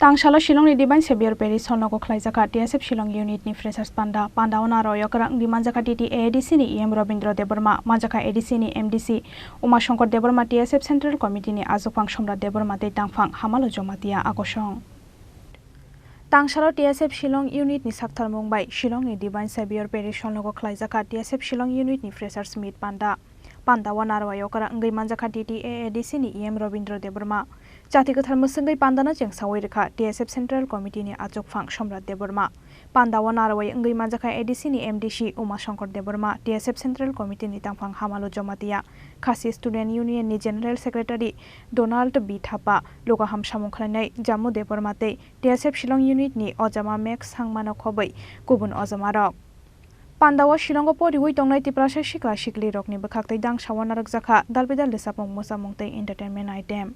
Tangsalo Shillongni Divine Saviour Parish Khlaijakha TSF Shillong Unit ni Freshers Panda Pandawana Royo Khorang di Manjaka TT ADC ni EM Robindra Deborma Manjaka ADC ni MDC Uma Shankar Deborma TSF Central Committee ni Azopang Somra Deborma te Tangfang Hamalo Jomatia Akosong Tangsalo TSF Shillong Unit ni Sakthar Mumbai Shillong ni Divine Saviour Parish Khlaijakha TSF Shillong Unit ni Freshers Meet Pandawana Royo Khorang di Manjaka TT ADC ni EM Robindra Deborma Jati Kathar Musangai Pandana Jeng Sawirika TSF Central Committee ni Azopang Somra Deborma Pandawana Royo Ngai Manjaka ADC ni MDC Uma Shankar Deborma TSF Central Committee ni Tangfang Hamalo Jomatia Khasi Student Union ni General Secretary Donald B. Thapa Loka Hamsamung Khlai Jammu Deborma te TSF Shillong Unit ni Ojama Max Hangmano Khobai Kubun Ojamarok Pandawa Shillong Poriwi Tongnai Tripura Shikla Shikli Rokni Bakhaktai Dang Shawana Rakjaka Dalbidal Lesapong Musamung te entertainment item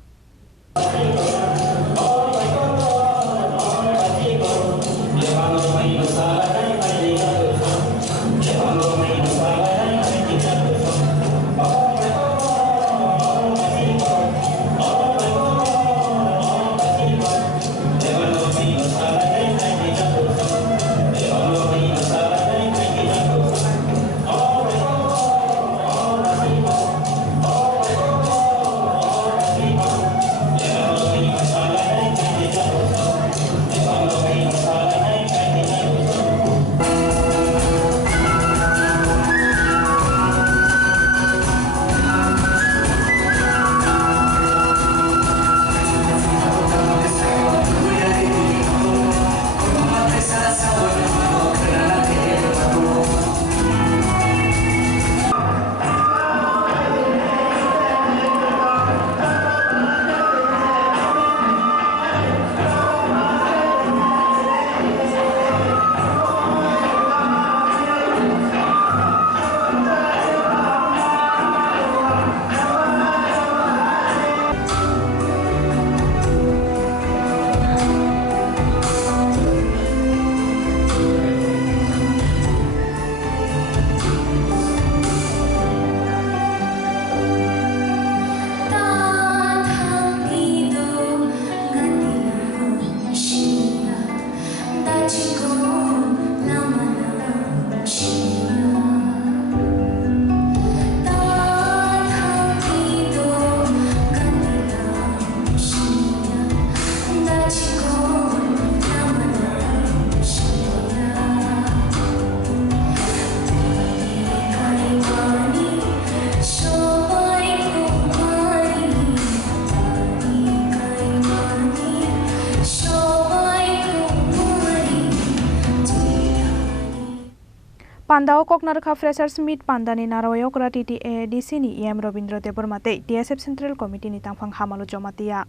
Pandawa Koknarkha Freshers Meet Pandani Naroyo Khorang TT ADC ni EM Robindra Deborma te TSF Central Committee ni Tangfang Hamalo Jomatia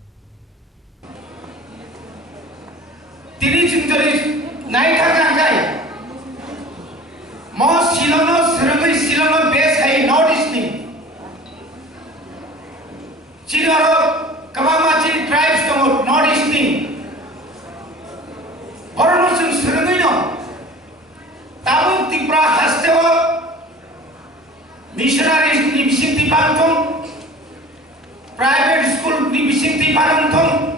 Tiri Chingtori Nai Thakangkai Mo Shillong Shillong base hai North East Chigaro Kamamachi tribes to North East Borno Sing Shillong Tabung Tripura Hastewa Missionaries ni bising ti pantong private school ni bising ti pantong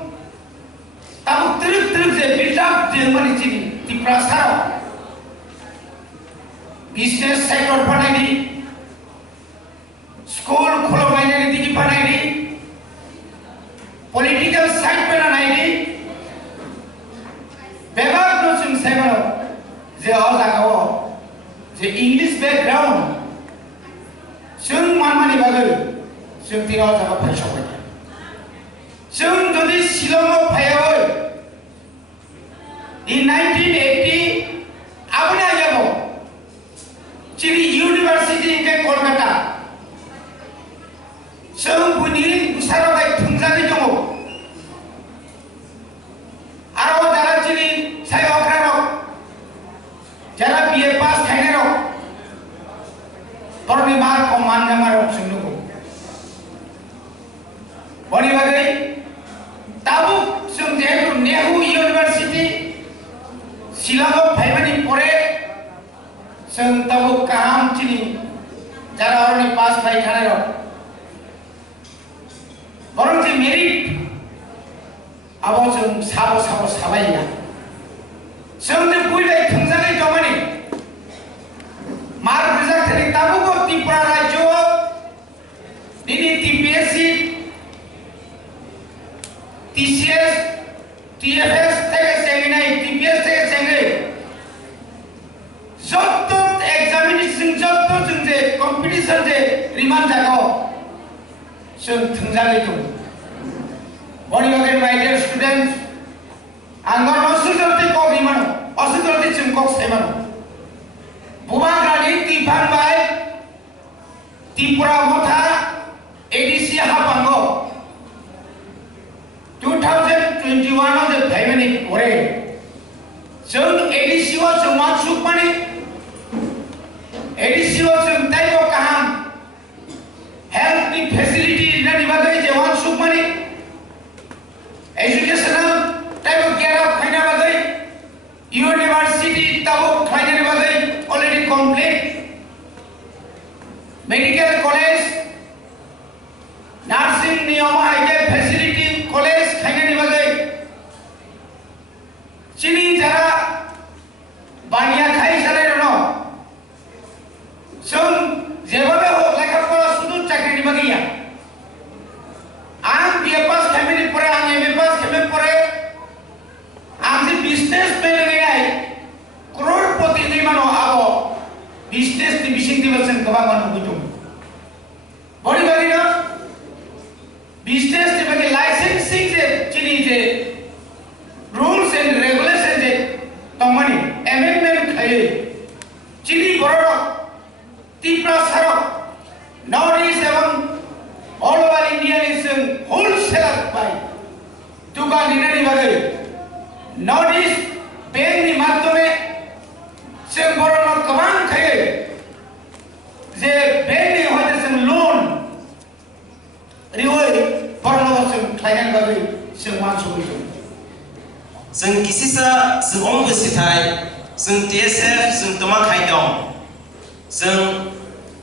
tabung trip je build up je mani chini Tripura saro business sector banai di school kholo banai di banai di political side banai di bebab no sing sebalo je ajaga je English background sung manmani bagal sung tira ajaga phaisobai sung jodi Shillong phaioi in 1980 apni ajabo Chini University ke Kolkata sung bunin busaro bai thungjani jongo aro dara chini sai okraro jara BA pass thainero torni mar ko manjamar sungnuko boni bagai tabu sung jetu Nehru University Shillong phaibani pore sung tabu kaham chini jara orni pass bhai thanero borong je merit abo जों साबो साबाया जोंनि बुइलाय थोंजाङै दमानि मार बिजाक थेनि ताबुको त्रिपुरा राज्य दिनै TPSC TCS TFS থেকে সেমিনাই TPS থেকে সেঙ্গে যত examination যত जों যে কম্পিটিশন যে রিমান জাগো जों थोंजाङै दं Boni bagai my dear students, anggar osujalti kok gimana? Osujalti cengkok semana. Bumang rani tipan by Tripura motha ADC hapango. 2021 of the pandemic ore. Jeng ADC was a masuk mani. ADC was a type of kaham. Health facility nani bagai jawan masuk mani. Educational type of care of Khaina bagai university tabo Khaina bagai already complete medical college nursing niyama haike facility college Khaina bagai Chini jara baniya khai sare no sun jebabe ho lekha pora sudu chakri bagai ya am dia pas family pore am MA pas family pore am the business में लगे आए करोड़पति नहीं मानो आपो business division division कबाब मानो कुछ बड़ी बारी ना business division licensing से चीनी से rules and regulations से तमानी amendment खाये चीनी बड़ा Tripura सारो nowadays एवं all over India is wholesale by दुकान निनानी बागे nowadays bank ni माध्यमे से बड़ा ना कमान खाये जे bank ni होते से loan रिवोई बड़ा ना से फाइनेंस बागे से मानसो भी जों किसिसा जों अंग सिथाय जों TSF जों तमा खाय दं जों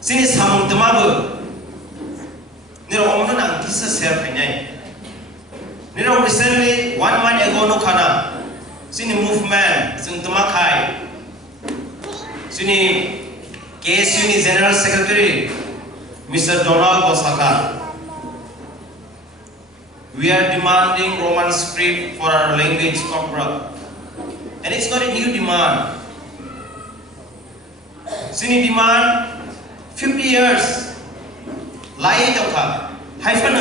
जोंनि सामुं तमाबो Niro omno nang kisa share khainai. Niro recently 1 month ago no khana. Sini movement sing tamakai. Sini KSU ni General Secretary Mr. Donald Bosaka. We are demanding Roman script for our language corpora. And it's not a new demand. Sini demand 50 years. Lai dokha haifan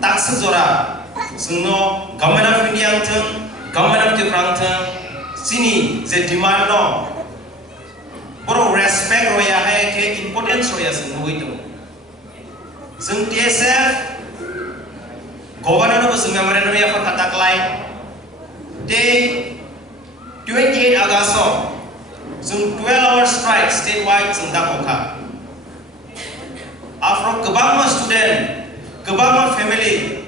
taksa zora sungno government of India thang government of Tripura thang sini je demand no boro respect roya hai ke importance roya sungno itu sung TSF governor of memorandum ya for katak lai day 28 August sung 12-hour strike statewide sung dakokha After kebangma student, kebangma family,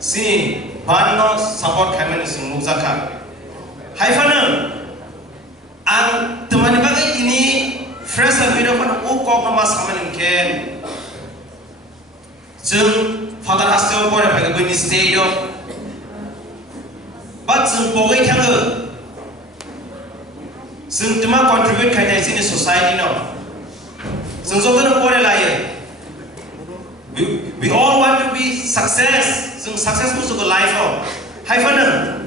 sini banno support kami sing muzaka. Haifana, ang teman bagai ini fresh video kan ukok nama sama nengken. Jeng father hasil pore bagai bini stadium. But jeng pogai thangga, jeng teman contribute kaya sini society no. Jeng zokan pore lain. We all want to be success. Sung successful to life of. Haifana.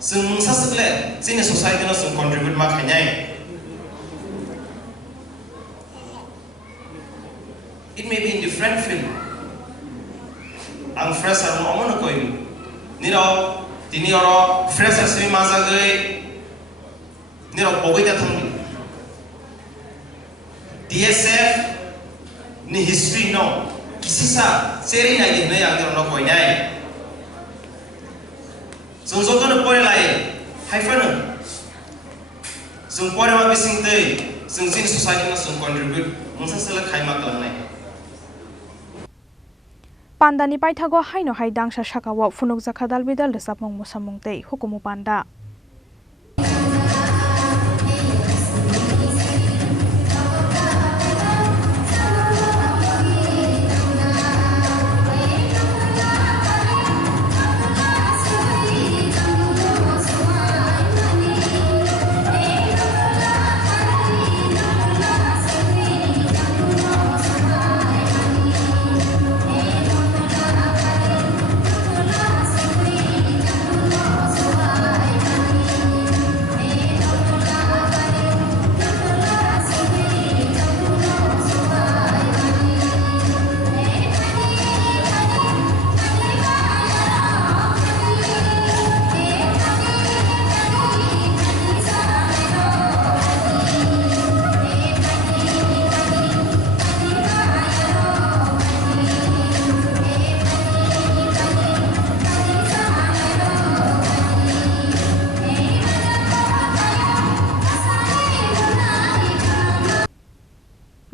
Sung successful. Sini society no sung contribute mak hanya. It may be in different field. Ang fresh ar mo amon ko ini. Niro tini oro fresh ar sini masa gay. Niro pogoi datang. TSF ni history no kisisa seri na gid na yang no koi nai sung so to no pore lai haifana sung pore ma bising tei sung sin society na sung contribute mungsa sala khai mak lang nai Pandani paithago haino haidang sa shakawo funuk zakhadal bidal resapmong musamung tei hukumu panda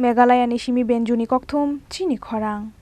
Meghalaya ni simi benjuni kokthum Chini Khorang.